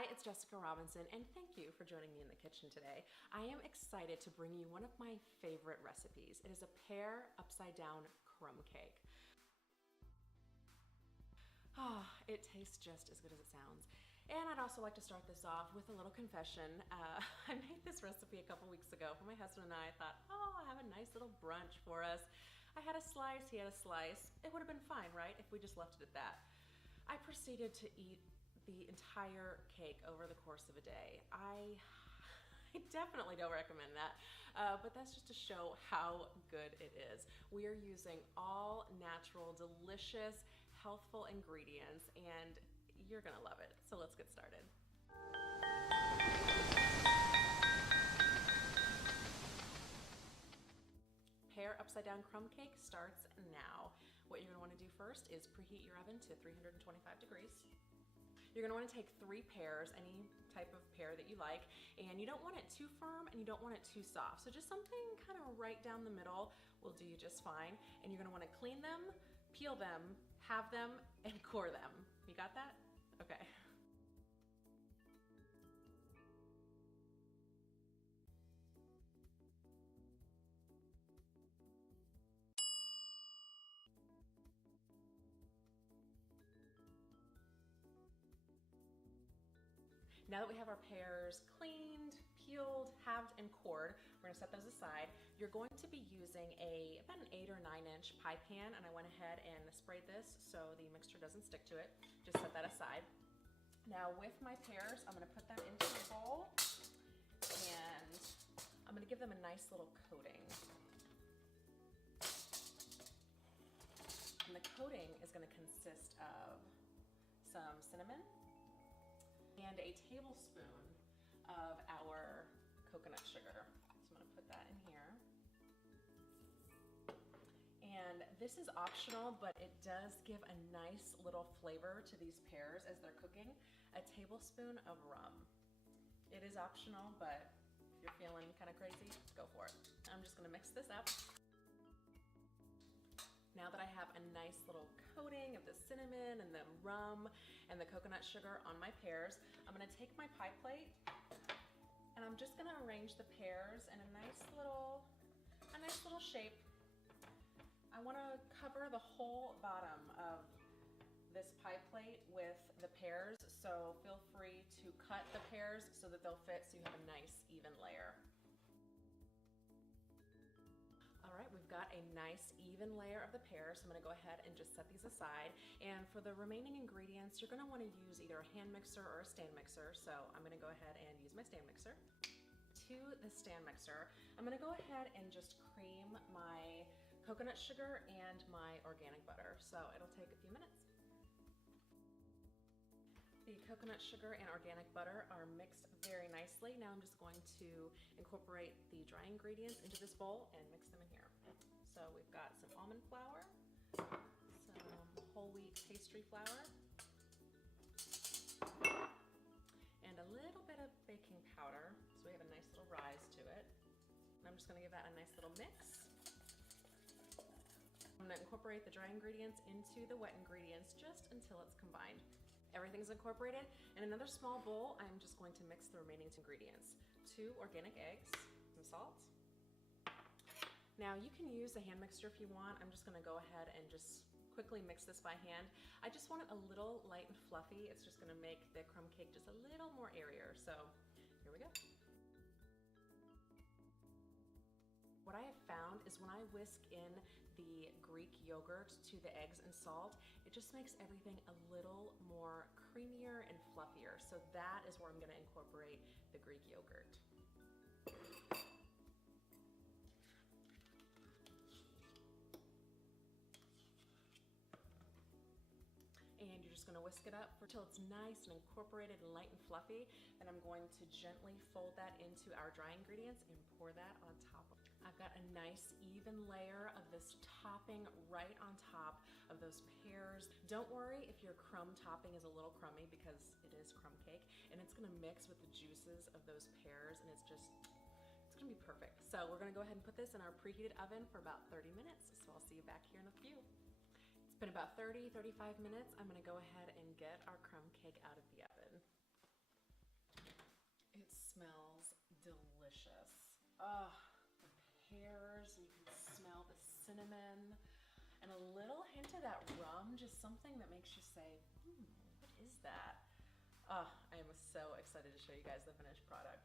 Hi, it's Jessica Robinson, and thank you for joining me in the kitchen today. I am excited to bring you one of my favorite recipes. It is a pear upside down crumb cake. It tastes just as good as it sounds. And I'd also like to start this off with a little confession. I made this recipe a couple weeks ago for my husband and I thought, I have a nice little brunch for us. I had a slice, he had a slice. It would have been fine, right, if we just left it at that. I proceeded to eat the entire cake over the course of a day. I definitely don't recommend that, but that's just to show how good it is. We are using all natural, delicious, healthful ingredients, and you're gonna love it. So let's get started. Pear upside down crumb cake starts now. What you're gonna wanna do first is preheat your oven to 325 degrees. You're gonna wanna take 3 pears, any type of pear that you like, and you don't want it too firm and you don't want it too soft. So just something kind of right down the middle will do you just fine. And you're gonna wanna clean them, peel them, halve them, and core them. You got that? Okay. Now that we have our pears cleaned, peeled, halved, and cored, we're gonna set those aside. You're going to be using about an 8 or 9 inch pie pan, and I went ahead and sprayed this so the mixture doesn't stick to it. Just set that aside. Now with my pears, I'm gonna put them into a bowl, and I'm gonna give them a nice little coating. And the coating is gonna consist of some cinnamon, and a tablespoon of our coconut sugar. So I'm gonna put that in here. And this is optional, but it does give a nice little flavor to these pears as they're cooking. A tablespoon of rum. It is optional, but if you're feeling kind of crazy, go for it. I'm just gonna mix this up. Now that I have a nice little coating of the cinnamon and the rum and the coconut sugar on my pears, I'm gonna take my pie plate and I'm just gonna arrange the pears in a nice little shape. I wanna cover the whole bottom of this pie plate with the pears, so feel free to cut the pears so that they'll fit so you have a nice even layer. All right, we've got a nice even layer of the pears, so I'm gonna go ahead and just set these aside. And for the remaining ingredients, you're gonna wanna use either a hand mixer or a stand mixer, so I'm gonna go ahead and use my stand mixer. To the stand mixer, I'm gonna go ahead and just cream my coconut sugar and my organic butter, so it'll take a few minutes. The coconut sugar and organic butter are mixed very nicely. Now I'm just going to incorporate the dry ingredients into this bowl and mix them in here. So we've got some almond flour, some whole wheat pastry flour, and a little bit of baking powder. So we have a nice little rise to it. And I'm just gonna give that a nice little mix. I'm gonna incorporate the dry ingredients into the wet ingredients just until it's combined. Everything's incorporated. In another small bowl, I'm just going to mix the remaining ingredients. 2 organic eggs, some salt. Now you can use a hand mixer if you want. I'm just gonna go ahead and just quickly mix this by hand. I just want it a little light and fluffy. It's just gonna make the crumb cake just a little more airier. So here we go. What I have found is when I whisk in the Greek yogurt to the eggs and salt, it just makes everything a little more creamier and fluffier. So that is where I'm gonna incorporate the Greek yogurt. And you're just gonna whisk it up until it's nice and incorporated and light and fluffy. Then I'm going to gently fold that into our dry ingredients and pour that on top. I've got a nice even layer of this topping right on top of those pears. Don't worry if your crumb topping is a little crummy because it is crumb cake, and it's gonna mix with the juices of those pears, and it's gonna be perfect. So we're gonna go ahead and put this in our preheated oven for about 30 minutes. So I'll see you back here in a few. It's been about 30, 35 minutes. I'm gonna go ahead and get our crumb cake out of the oven. pears, and you can smell the cinnamon and a little hint of that rum, just something that makes you say, what is that? Oh, I am so excited to show you guys the finished product.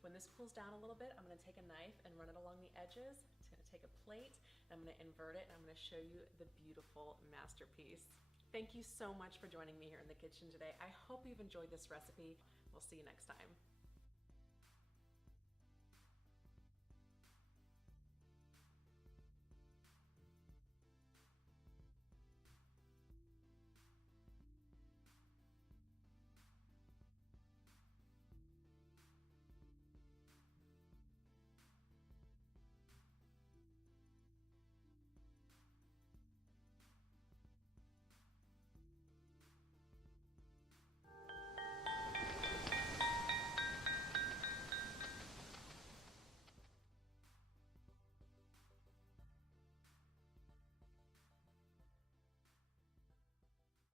When this cools down a little bit, I'm gonna take a knife and run it along the edges. It's gonna take a plate, and I'm gonna invert it, and I'm gonna show you the beautiful masterpiece. Thank you so much for joining me here in the kitchen today. I hope you've enjoyed this recipe. We'll see you next time.